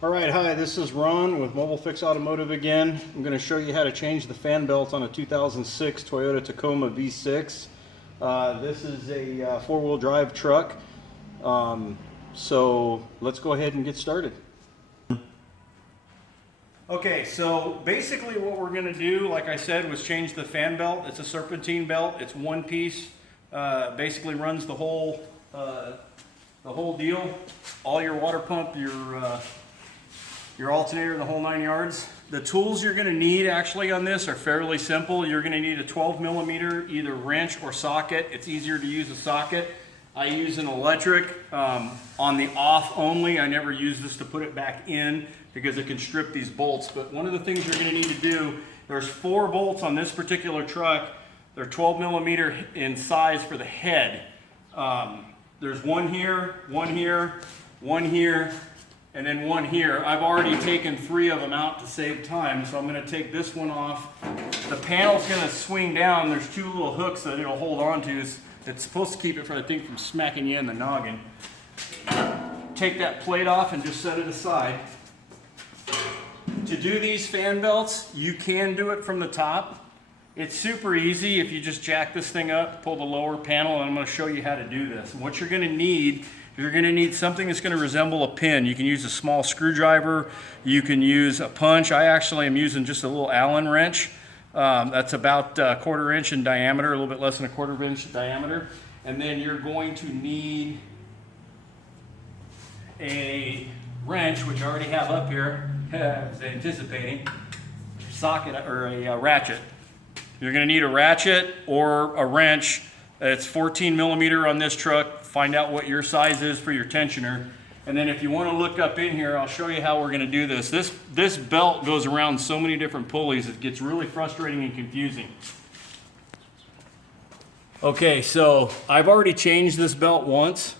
All right, hi, this is Ron with Mobile Fix Automotive again. I'm going to show you how to change the fan belt on a 2006 Toyota Tacoma V6. This is a four-wheel drive truck, so let's go ahead and get started. Okay, so basically what we're going to do, like I said, was change the fan belt. It's a serpentine belt. It's one piece. Basically runs the whole deal. All your water pump, your alternator, the whole 9 yards. The tools you're going to need actually on this are fairly simple. You're going to need a 12 millimeter either wrench or socket. It's easier to use a socket. I use an electric on the off only. I never use this to put it back in because it can strip these bolts. But one of the things you're going to need to do, there's 4 bolts on this particular truck. They're 12 millimeter in size for the head. There's one here, one here, one here, and then one here. I've already taken 3 of them out to save time, so I'm going to take this one off. The panel's going to swing down. There's 2 little hooks that it'll hold on to. It's supposed to keep it, from smacking you in the noggin. Take that plate off and just set it aside. To do these fan belts, you can do it from the top. It's super easy if you just jack this thing up, pull the lower panel, and I'm going to show you how to do this. And what you're going to need, you're going to need something that's going to resemble a pin. You can use a small screwdriver. You can use a punch. I actually am using just a little Allen wrench. That's about a 1/4 inch in diameter, a little bit less than a 1/4 inch diameter. And then you're going to need a wrench, which I already have up here, I was anticipating, socket or a ratchet. You're going to need a ratchet or a wrench. It's 14 millimeter on this truck. Find out what your size is for your tensioner. And then if you want to look up in here, I'll show you how we're going to do this. This belt goes around so many different pulleys, it gets really frustrating and confusing. Okay, so I've already changed this belt once.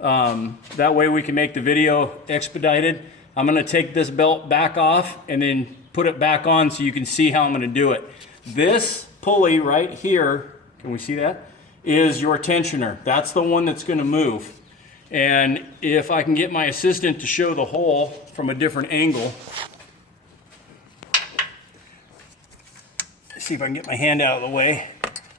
That way we can make the video expedited. I'm going to take this belt back off and then put it back on so you can see how I'm going to do it. This pulley right here, can we see that, is your tensioner. That's the one that's going to move. And if I can get my assistant to show the hole from a different angle, see if I can get my hand out of the way.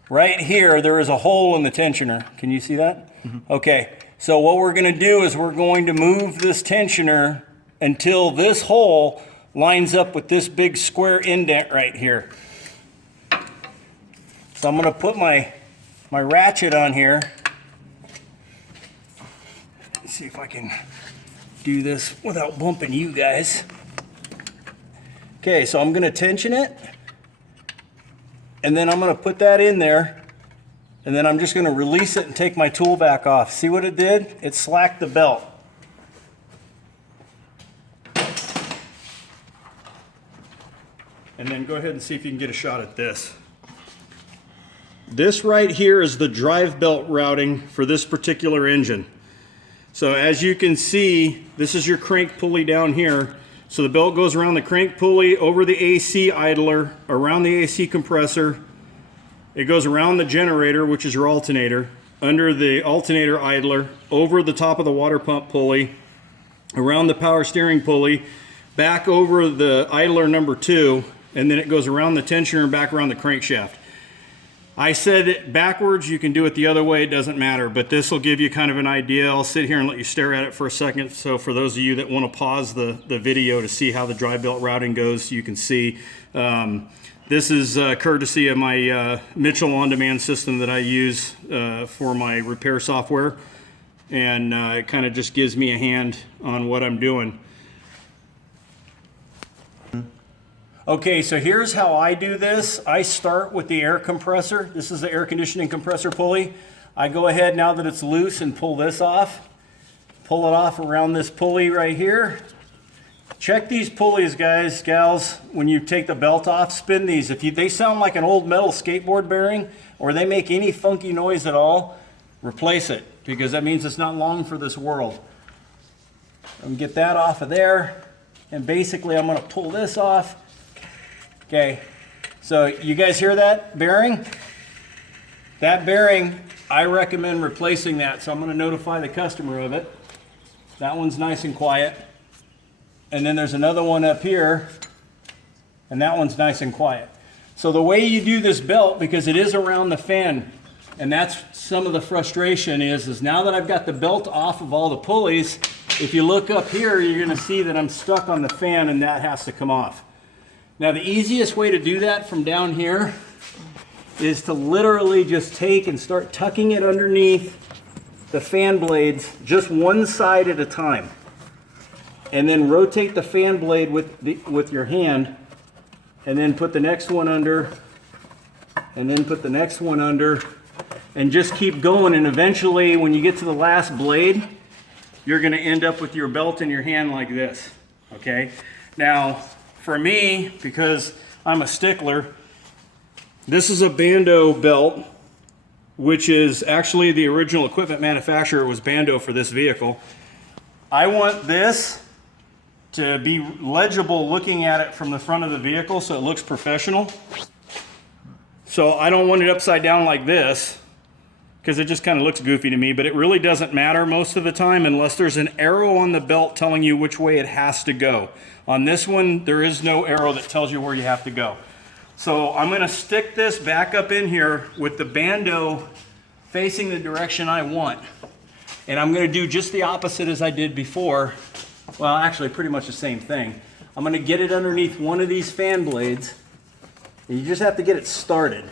Right here, there is a hole in the tensioner. Can you see that? Mm-hmm. Okay, so what we're going to do is we're going to move this tensioner until this hole lines up with this big square indent right here. So I'm going to put my ratchet on here. Let's see if I can do this without bumping you guys. Okay, so I'm going to tension it. And then I'm going to put that in there. And then I'm just going to release it and take my tool back off. See what it did? It slacked the belt. And then go ahead and see if you can get a shot at this. This right here is the drive belt routing for this particular engine. So as you can see, this is your crank pulley down here. So the belt goes around the crank pulley, over the AC idler, around the AC compressor. It goes around the generator, which is your alternator, under the alternator idler, over the top of the water pump pulley, around the power steering pulley, back over the idler number 2, and then it goes around the tensioner and back around the crankshaft. I said it backwards, you can do it the other way, it doesn't matter, but this will give you kind of an idea. I'll sit here and let you stare at it for a second. So for those of you that want to pause the video to see how the drive belt routing goes, you can see. This is courtesy of my Mitchell on-demand system that I use for my repair software. And it kind of just gives me a hand on what I'm doing. Okay, so here's how I do this. I start with the air compressor. This is the air conditioning compressor pulley. I go ahead now that it's loose and pull this off. Pull it off around this pulley right here. Check these pulleys, guys, gals, when you take the belt off, spin these. If they sound like an old metal skateboard bearing or they make any funky noise at all, replace it because that means it's not long for this world. I'm gonna get that off of there. And basically I'm gonna pull this off. Okay, so you guys hear that bearing? That bearing, I recommend replacing that, so I'm going to notify the customer of it. That one's nice and quiet. and then there's another one up here, and that one's nice and quiet. So the way you do this belt, because it is around the fan, and that's some of the frustration is now that I've got the belt off of all the pulleys, if you look up here, you're gonna see that I'm stuck on the fan and that has to come off. Now the easiest way to do that from down here is to literally just take and start tucking it underneath the fan blades, just one side at a time. And then rotate the fan blade with your hand, and then put the next one under, and then put the next one under, and just keep going. And eventually, when you get to the last blade, you're gonna end up with your belt in your hand like this, okay? Now, for me, because I'm a stickler, this is a Bando belt, which is actually the original equipment manufacturer was Bando for this vehicle. I want this to be legible looking at it from the front of the vehicle so it looks professional. So I don't want it upside down like this because it just kind of looks goofy to me, but it really doesn't matter most of the time unless there's an arrow on the belt telling you which way it has to go. On this one, there is no arrow that tells you where you have to go. So I'm gonna stick this back up in here with the Bando facing the direction I want. And I'm gonna do just the opposite as I did before. Well, actually pretty much the same thing. I'm gonna get it underneath one of these fan blades, and you just have to get it started.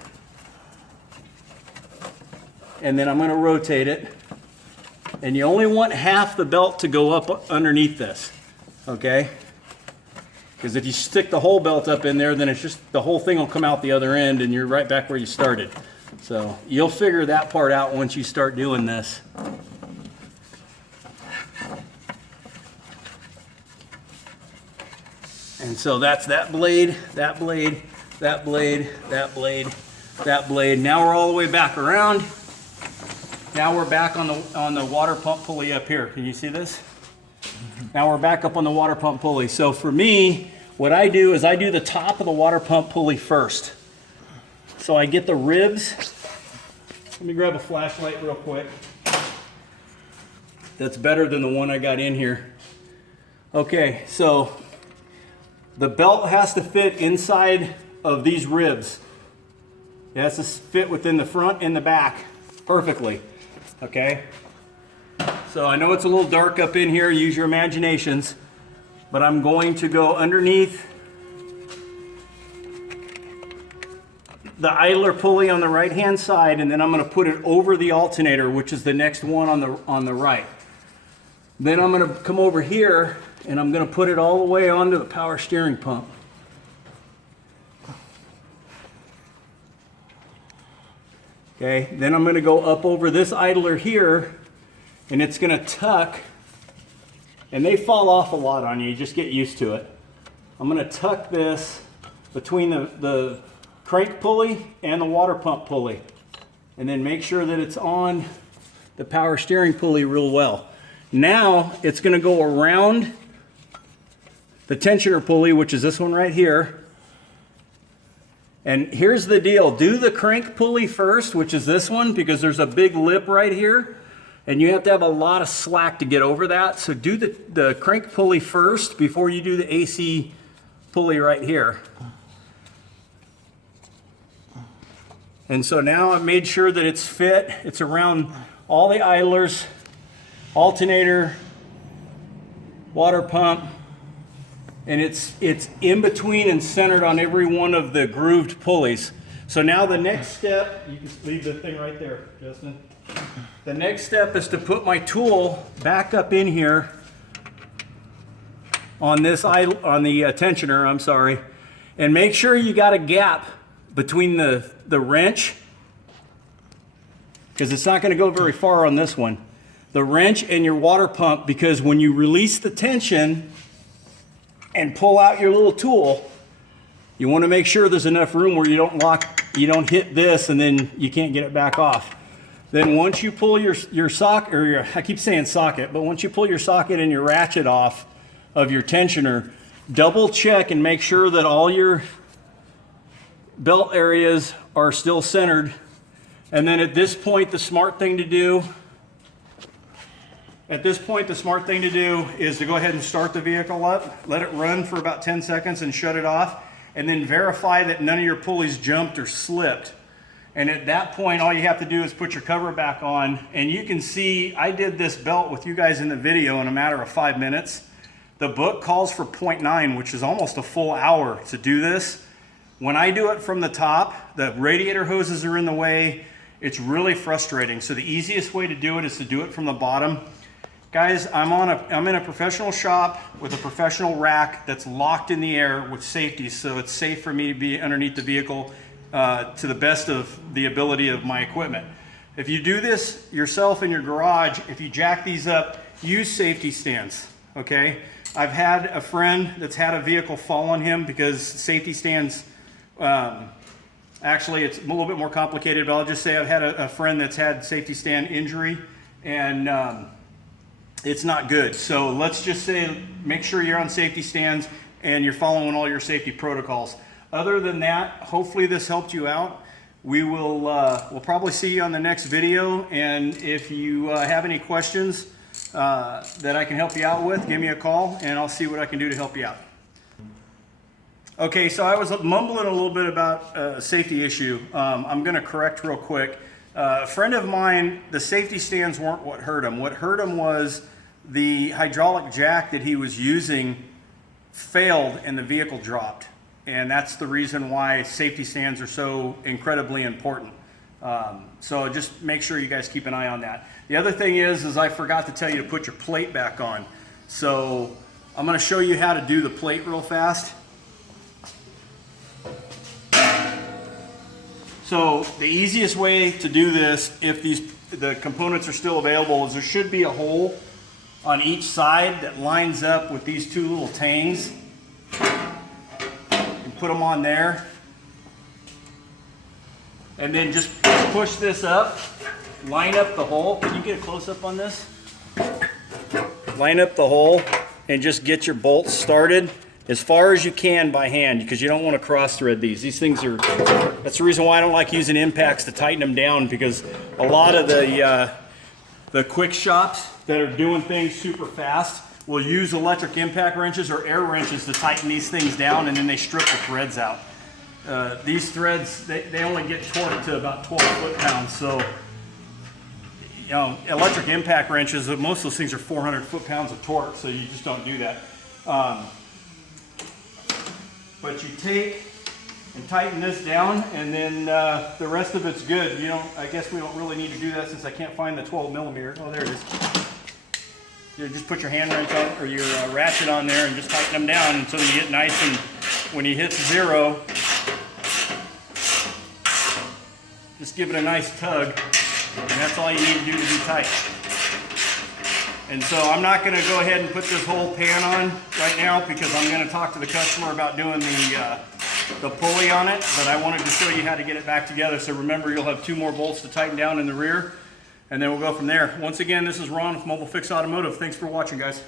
And then I'm gonna rotate it. And you only want half the belt to go up underneath this, okay? Because if you stick the whole belt up in there, then it's just, the whole thing will come out the other end and you're right back where you started. So you'll figure that part out once you start doing this. And so that's that blade, that blade, that blade, that blade, that blade. Now we're all the way back around. Now we're back on the water pump pulley up here. Can you see this? Now we're back up on the water pump pulley. So for me, what I do is I do the top of the water pump pulley first. So I get the ribs. Let me grab a flashlight real quick. That's better than the one I got in here. Okay, so the belt has to fit inside of these ribs. It has to fit within the front and the back perfectly, okay? So I know it's a little dark up in here, use your imaginations, but I'm going to go underneath the idler pulley on the right hand side, and then I'm going to put it over the alternator, which is the next one on the right. Then I'm going to come over here and I'm going to put it all the way onto the power steering pump. Okay, then I'm going to go up over this idler here, and it's going to tuck, and they fall off a lot on you, just get used to it. I'm going to tuck this between the crank pulley and the water pump pulley, and then make sure that it's on the power steering pulley real well. Now it's going to go around the tensioner pulley, which is this one right here. And here's the deal, do the crank pulley first, which is this one, because there's a big lip right here, and you have to have a lot of slack to get over that. So do the crank pulley first before you do the AC pulley right here. And so now I've made sure that it's fit. It's around all the idlers, alternator, water pump, and it's in between and centered on every one of the grooved pulleys. So now the next step, you can leave the thing right there, Justin. The next step is to put my tool back up in here on this on the tensioner, I'm sorry, and make sure you got a gap between the wrench, because it's not going to go very far on this one. The wrench and your water pump, because when you release the tension and pull out your little tool, you want to make sure there's enough room where you don't hit this and then you can't get it back off. Then once you pull your socket, or I keep saying socket, but once you pull your socket and your ratchet off of your tensioner, double check and make sure that all your belt areas are still centered. And then at this point, the smart thing to do At this point, the smart thing to do is to go ahead and start the vehicle up, let it run for about 10 seconds and shut it off, and then verify that none of your pulleys jumped or slipped. And at that point, all you have to do is put your cover back on, and you can see I did this belt with you guys in the video in a matter of 5 minutes. The book calls for 0.9, which is almost a full hour to do this. When I do it from the top, the radiator hoses are in the way. It's really frustrating. So the easiest way to do it is to do it from the bottom. Guys, I'm in a professional shop with a professional rack that's locked in the air with safety, so it's safe for me to be underneath the vehicle to the best of the ability of my equipment. If you do this yourself in your garage, if you jack these up, use safety stands, okay? I've had a friend that's had a vehicle fall on him because safety stands, actually it's a little bit more complicated, but I'll just say I've had a friend that's had safety stand injury, and it's not good. So let's just say, make sure you're on safety stands and you're following all your safety protocols. Other than that, hopefully this helped you out. We'll probably see you on the next video, and if you have any questions that I can help you out with, give me a call and I'll see what I can do to help you out. Okay, so I was mumbling a little bit about a safety issue. I'm going to correct real quick. A friend of mine, the safety stands weren't what hurt him. What hurt him was the hydraulic jack that he was using failed and the vehicle dropped. And that's the reason why safety stands are so incredibly important. So just make sure you guys keep an eye on that. The other thing is I forgot to tell you to put your plate back on. So I'm going to show you how to do the plate real fast. So the easiest way to do this, if the components are still available, is there should be a hole on each side that lines up with these two little tangs. And put them on there. And then just push this up, line up the hole. Can you get a close-up on this? Line up the hole and just get your bolts started as far as you can by hand, because you don't want to cross thread these. These things are, that's the reason why I don't like using impacts to tighten them down, because a lot of the quick shops that are doing things super fast will use electric impact wrenches or air wrenches to tighten these things down, and then they strip the threads out. These threads, they only get torqued to about 12 foot-pounds, so you know, electric impact wrenches, most of those things are 400 foot-pounds of torque, so you just don't do that. But you take and tighten this down, and then the rest of it's good. You don't, I guess we don't really need to do that since I can't find the 12 millimeter. Oh, there it is. You just put your hand wrench on, or your ratchet on there, and just tighten them down until you get nice, and when you hit 0, just give it a nice tug, and that's all you need to do to be tight. And so I'm not going to go ahead and put this whole pan on right now, because I'm going to talk to the customer about doing the pulley on it, but I wanted to show you how to get it back together. So remember, you'll have 2 more bolts to tighten down in the rear, and then we'll go from there. Once again, this is Ron with Mobile Fix Automotive. Thanks for watching, guys.